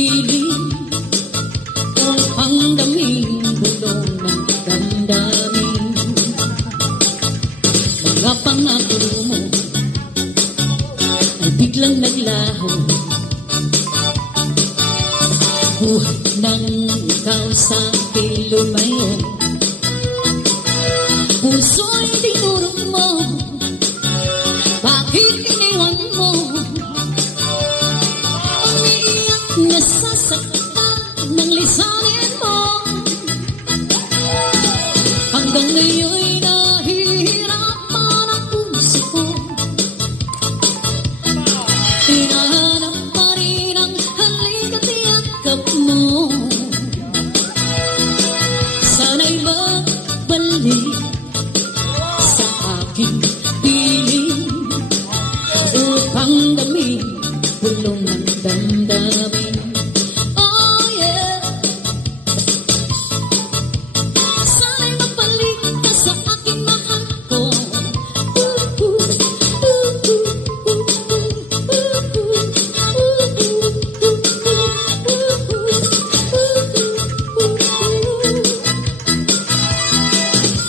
piling upang daming bulong ng damdamin. Mga pangako mo ay biglang naglaho. Buhay nang ikaw sa aking lumayo. Puso'y dinurog mo, bakit iniwan mo? Umiiyak nasasaktan ng lisanin mo. Hanggang ngayon'y nahihirapan ang puso ko. Hinahanap pa rin ang halik at yakap mo. Sana'y magbalik sa aking piling upang daming bulong ng damdamin. Oh yeah, sana'y magbalik ka sa aking mahal ko.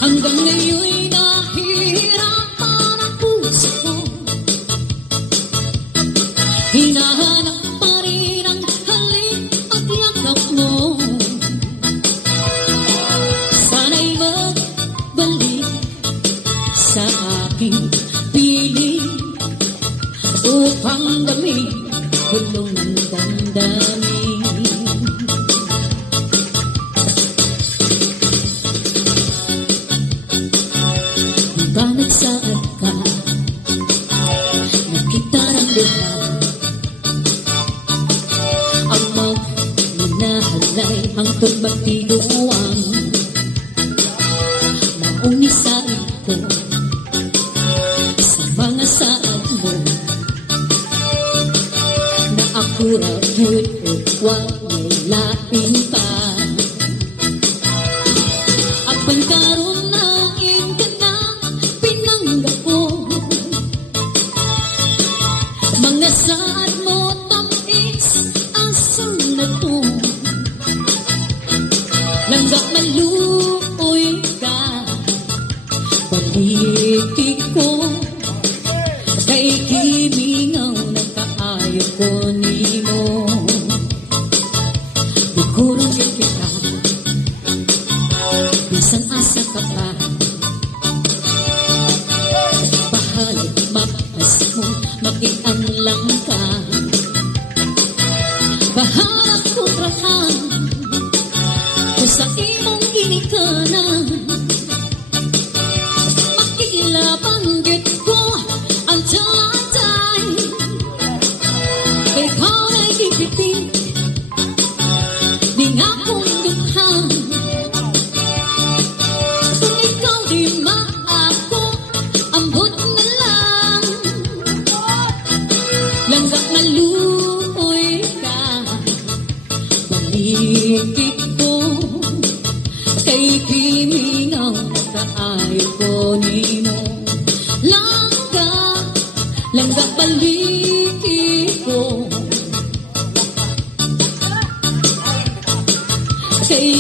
Hanggang ngayon'y nahihirapan ang puso ko. Hinahanap pa rin ang halik at yakap mo. Sana'y magbalik sa aking piling upang daming bulong ng damdamin. Di ba nagsaad ka, nakita ng buhay, ang magminahalay hanggang magtiguan. Maunisain ko sa mga saad mo na ako raw yun huwag may lain pa. At pagkaroon nain ka na pinanggap ko, mga saad mo tamis asal na to. Langgap maluoy ka, paliti ko kay kimingaw na kaayo ko nimo. Bigurong kita, bisan asa ka pa, bahalag mapas mo, makianlang ka. Bahalag kutrahan kung sa imong ginikanan. Makilabanggit ko until I die. Ikaw na'y gipitin, di nga kong dukhan. Kung ikaw di maako, ambot na lang. Langgap maluoy ka, balikin ko kay kimingaw na kaayo ko nimo. Langgap balikin ko kay